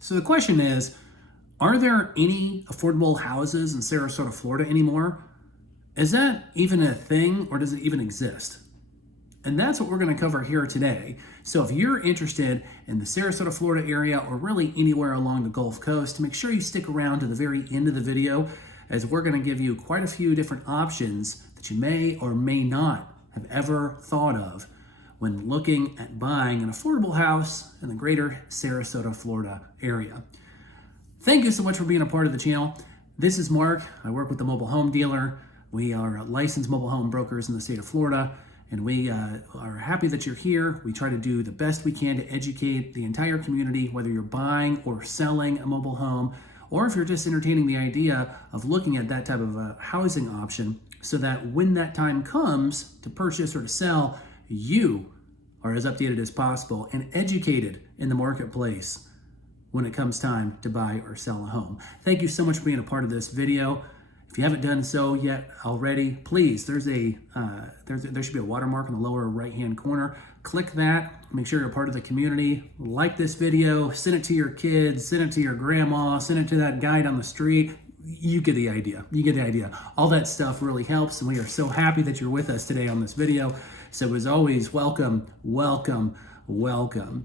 So the question is, are there any affordable houses in Sarasota, Florida anymore? Is that even a thing, or does it even exist? And that's what we're going to cover here today. So if you're interested in the Sarasota, Florida area, or really anywhere along the Gulf Coast, make sure you stick around to the very end of the video, as we're going to give you quite a few different options that you may or may not have ever thought of when looking at buying an affordable house in the greater Sarasota, Florida area. Thank you so much for being a part of the channel. This is Mark. I work with the Mobile Home Dealer. We are licensed mobile home brokers in the state of Florida, and we are happy that you're here. We try to do the best we can to educate the entire community, whether you're buying or selling a mobile home, or if you're just entertaining the idea of looking at that type of a housing option, so that when that time comes to purchase or to sell, you are as updated as possible and educated in the marketplace when it comes time to buy or sell a home. Thank you so much for being a part of this video. If you haven't done so yet already, please, there should be a watermark in the lower right-hand corner. Click that, make sure you're a part of the community. Like this video, send it to your kids, send it to your grandma, send it to that guy down the street. You get the idea. You get the idea. All that stuff really helps, and we are so happy that you're with us today on this video. So as always, welcome, welcome, welcome.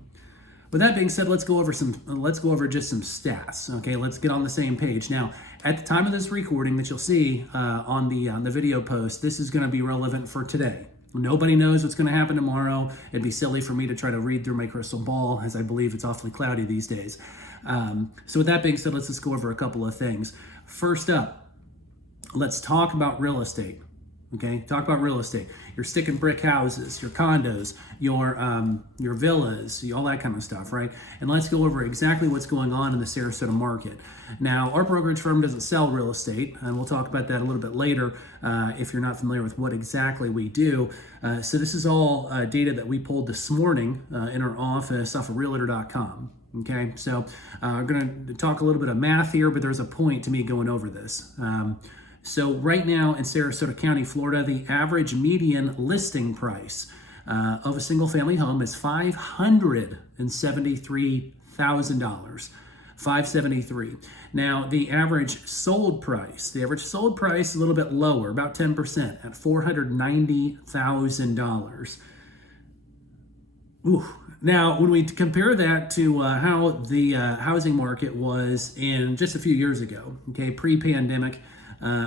With that being said, let's go over just some stats. Okay, let's get on the same page. Now, at the time of this recording that you'll see on the video post, this is going to be relevant for today. Nobody knows what's going to happen tomorrow. It'd be silly for me to try to read through my crystal ball, as I believe it's awfully cloudy these days. So with that being said, let's just go over a couple of things. First up, let's talk about real estate. Okay, talk about real estate. Your stick and brick houses, your condos, your villas, all that kind of stuff, right? And let's go over exactly what's going on in the Sarasota market. Now, our brokerage firm doesn't sell real estate, and we'll talk about that a little bit later if you're not familiar with what exactly we do. So this is all data that we pulled this morning in our office off of Realtor.com. Okay, so we're going to talk a little bit of math here, but there's a point to me going over this. So right now in Sarasota County, Florida, the average median listing price of a single family home is $573,000. $573,000. Now the average sold price is a little bit lower, about 10%, at $490,000. Ooh. Now, when we compare that to how the housing market was in just a few years ago, okay, pre-pandemic,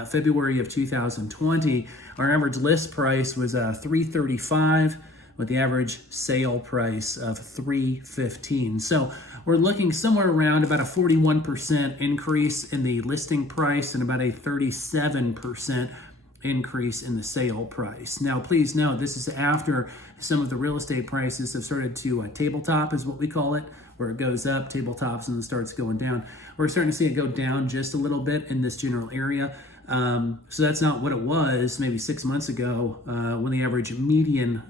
February of 2020, our average list price was $335,000 with the average sale price of $315,000. So we're looking somewhere around about a 41% increase in the listing price and about a 37% increase in the sale price. Now, please note, this is after some of the real estate prices have started to tabletop, is what we call it, where it goes up, tabletops, and then starts going down. We're starting to see it go down just a little bit in this general area. So that's not what it was maybe 6 months ago when the average median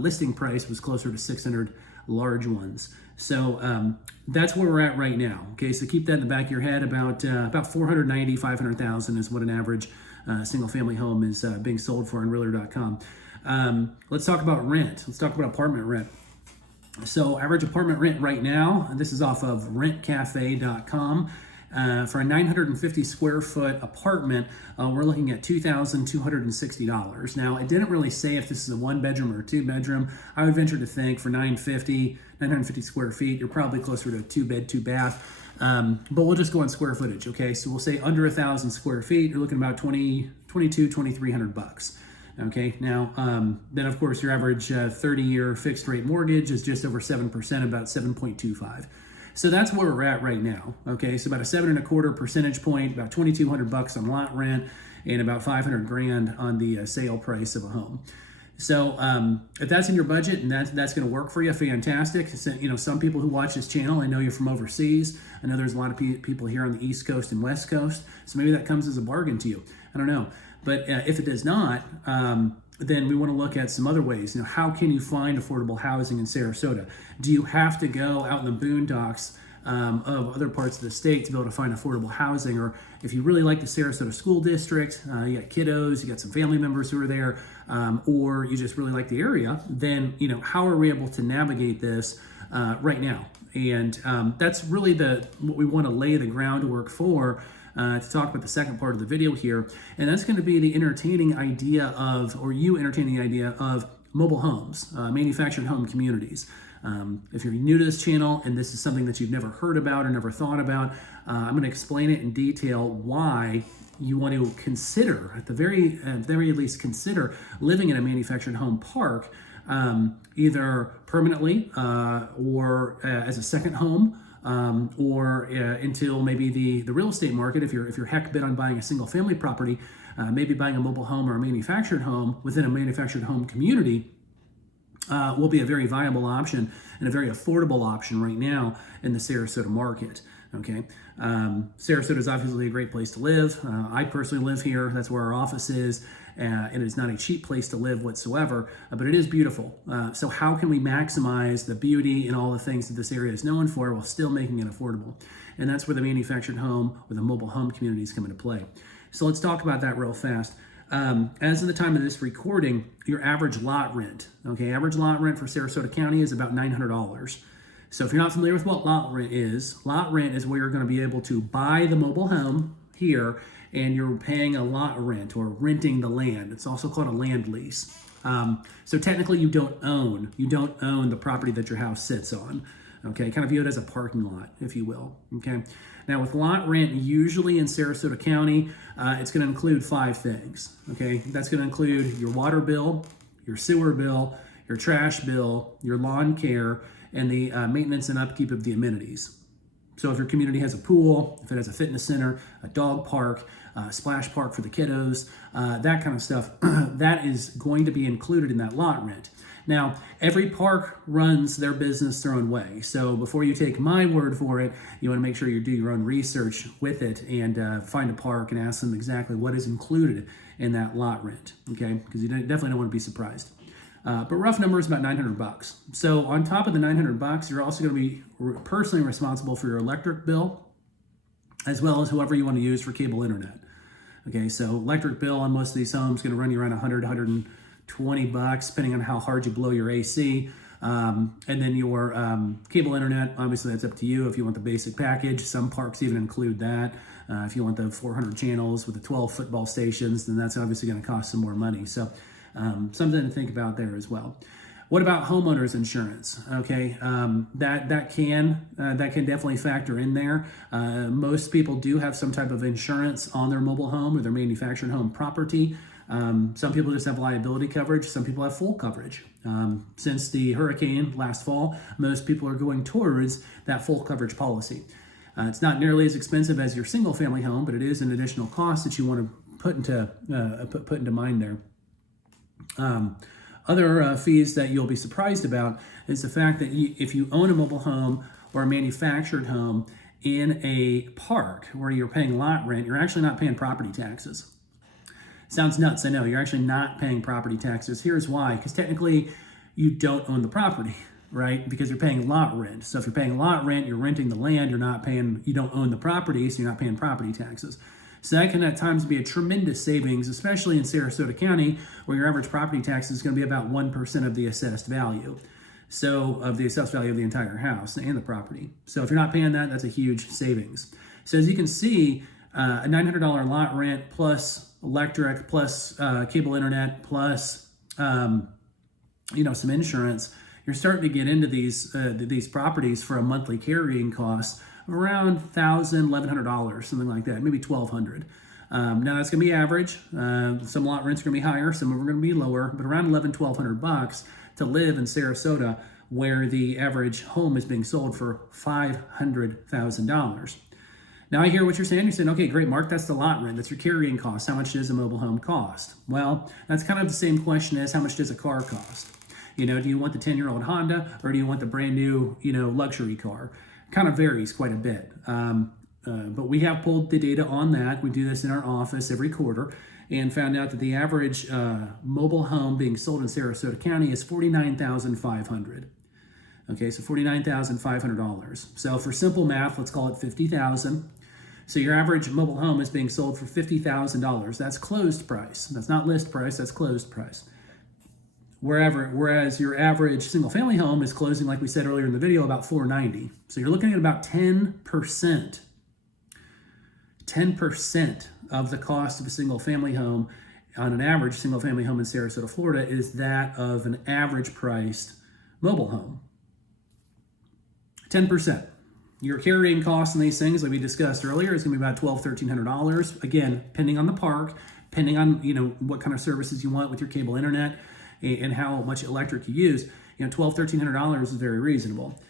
listing price was closer to 600 large ones. So that's where we're at right now. Okay, so keep that in the back of your head. About 490, 500,000 is what an average single family home is being sold for on Realtor.com. Let's talk about rent. Let's talk about apartment rent. So average apartment rent right now, and this is off of rentcafe.com, for a 950 square foot apartment, we're looking at $2,260. Now, it didn't really say if this is a one bedroom or a two bedroom. I would venture to think for 950 square feet, you're probably closer to a two bed, two bath. But we'll just go on square footage, okay? So we'll say under 1,000 square feet, you're looking about $2,300. Okay, now, then of course your average 30-year fixed rate mortgage is just over 7%, about 7.25. So that's where we're at right now. Okay, so about a 7.25 percentage point, about $2,200 on lot rent, and about $500,000 on the sale price of a home. So if that's in your budget and that's going to work for you, fantastic. So, you know, some people who watch this channel, I know you're from overseas. I know there's a lot of people here on the East Coast and West Coast. So maybe that comes as a bargain to you. I don't know. But if it does not, then we want to look at some other ways. You know, how can you find affordable housing in Sarasota? Do you have to go out in the boondocks of other parts of the state to be able to find affordable housing? Or if you really like the Sarasota school district, you got kiddos, you got some family members who are there, or you just really like the area, then, you know, how are we able to navigate this right now? And that's really what we want to lay the groundwork for to talk about the second part of the video here. And that's going to be the entertaining idea of, or you entertaining the idea of mobile homes, manufactured home communities. If you're new to this channel and this is something that you've never heard about or never thought about, I'm going to explain it in detail why you want to consider, at the very least, consider living in a manufactured home park, either permanently or as a second home, or until maybe the real estate market, if you're heck bent on buying a single family property, maybe buying a mobile home or a manufactured home within a manufactured home community will be a very viable option and a very affordable option right now in the Sarasota market. Okay, Sarasota is obviously a great place to live. I personally live here. That's where our office is. And it's not a cheap place to live whatsoever, but it is beautiful. So how can we maximize the beauty and all the things that this area is known for while still making it affordable? And that's where the manufactured home or the mobile home communities come into play. So let's talk about that real fast. As of the time of this recording, your average lot rent, okay, average lot rent for Sarasota County is about $900. So if you're not familiar with what lot rent is where you're going to be able to buy the mobile home here and you're paying a lot rent or renting the land. It's also called a land lease. So technically you don't own the property that your house sits on. Okay, kind of view it as a parking lot, if you will. Okay, now with lot rent, usually in Sarasota County, it's going to include 5 things. Okay, that's going to include your water bill, your sewer bill, your trash bill, your lawn care, and the maintenance and upkeep of the amenities. So if your community has a pool, if it has a fitness center, a dog park, a splash park for the kiddos, that kind of stuff, that is going to be included in that lot rent. Now, every park runs their business their own way. So before you take my word for it, you want to make sure you do your own research with it and find a park and ask them exactly what is included in that lot rent, okay? Because you definitely don't want to be surprised. But rough number is about $900. So on top of the $900, you're also going to be personally responsible for your electric bill, as well as whoever you want to use for cable internet. Okay, so electric bill on most of these homes is going to run you around $100, $120, depending on how hard you blow your AC. And then your cable internet, obviously that's up to you if you want the basic package. Some parks even include that. If you want the 400 channels with the 12 football stations, then that's obviously going to cost some more money. So something to think about there as well. What about homeowners insurance? Okay, that can definitely factor in there. Most people do have some type of insurance on their mobile home or their manufactured home property. Some people just have liability coverage. Some people have full coverage. Since the hurricane last fall, most people are going towards that full coverage policy. It's not nearly as expensive as your single family home, but it is an additional cost that you want to put into mind there. Other fees that you'll be surprised about is the fact that if you own a mobile home or a manufactured home in a park where you're paying lot rent, you're actually not paying property taxes. Sounds nuts, I know. You're actually not paying property taxes. Here's why. Because technically you don't own the property, right? Because you're paying lot rent. So if you're paying lot rent, you're renting the land, you don't own the property, so you're not paying property taxes. So that can at times be a tremendous savings, especially in Sarasota County, where your average property tax is going to be about 1% of the assessed value. So of the assessed value of the entire house and the property. So if you're not paying that, that's a huge savings. So as you can see, a $900 lot rent plus electric plus cable internet plus some insurance, you're starting to get into these properties for a monthly carrying cost of around $1,000, $1,100, something like that, maybe $1,200. Now that's going to be average. Some lot rents are going to be higher, some of them are going to be lower, but around $1,100, $1,200 to live in Sarasota, where the average home is being sold for $500,000. Now I hear what you're saying. You're saying, okay, great, Mark, that's the lot rent. That's your carrying cost. How much does a mobile home cost? Well, that's kind of the same question as how much does a car cost? Do you want the 10-year-old Honda or do you want the brand new, luxury car? Kind of varies quite a bit. But we have pulled the data on that. We do this in our office every quarter and found out that the average mobile home being sold in Sarasota County is $49,500. Okay, so $49,500. So for simple math, let's call it $50,000. So your average mobile home is being sold for $50,000. That's closed price. That's not list price, that's closed price. whereas your average single family home is closing, like we said earlier in the video, about $490. So you're looking at about 10% of the cost of a single family home on an average single family home in Sarasota, Florida, is that of an average priced mobile home. 10%. Your carrying costs on these things, like we discussed earlier, is going to be about $1,200-$1,300. Again, depending on the park, depending on what kind of services you want with your cable internet and how much electric you use. $1,200-$1,300 is very reasonable.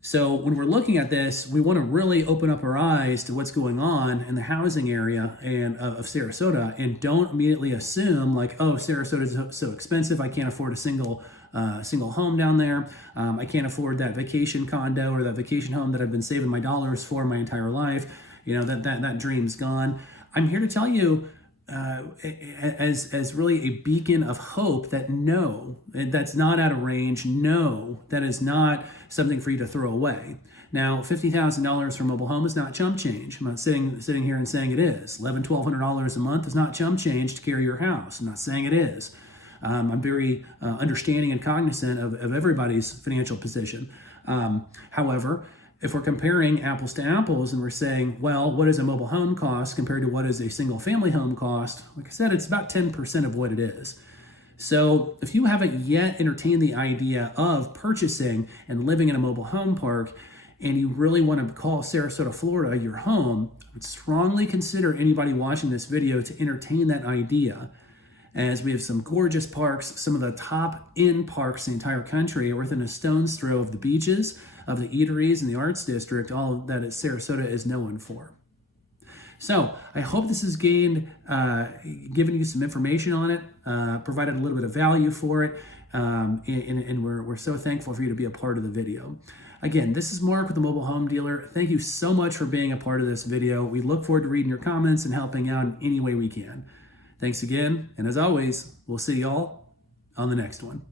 So when we're looking at this, we want to really open up our eyes to what's going on in the housing area of Sarasota, and don't immediately assume like, oh, Sarasota is so expensive, I can't afford a single home down there. I can't afford that vacation condo or that vacation home that I've been saving my dollars for my entire life. That dream's gone. I'm here to tell you, as really a beacon of hope, that no, that's not out of range. No, that is not something for you to throw away. Now, $50,000 for a mobile home is not chump change. I'm not sitting here and saying it is. $1,200 a month is not chump change to carry your house. I'm not saying it is. I'm very understanding and cognizant of everybody's financial position. However, if we're comparing apples to apples and we're saying, well, what does a mobile home cost compared to what is a single family home cost? Like I said, it's about 10% of what it is. So if you haven't yet entertained the idea of purchasing and living in a mobile home park, and you really want to call Sarasota, Florida your home, I would strongly consider anybody watching this video to entertain that idea, as we have some gorgeous parks, some of the top end parks in the entire country, within a stone's throw of the beaches, of the eateries, and the arts district, all that Sarasota is known for. So I hope this has given you some information on it, provided a little bit of value for it, and we're so thankful for you to be a part of the video. Again, this is Mark with the Mobile Home Dealer. Thank you so much for being a part of this video. We look forward to reading your comments and helping out in any way we can. Thanks again, and as always, we'll see y'all on the next one.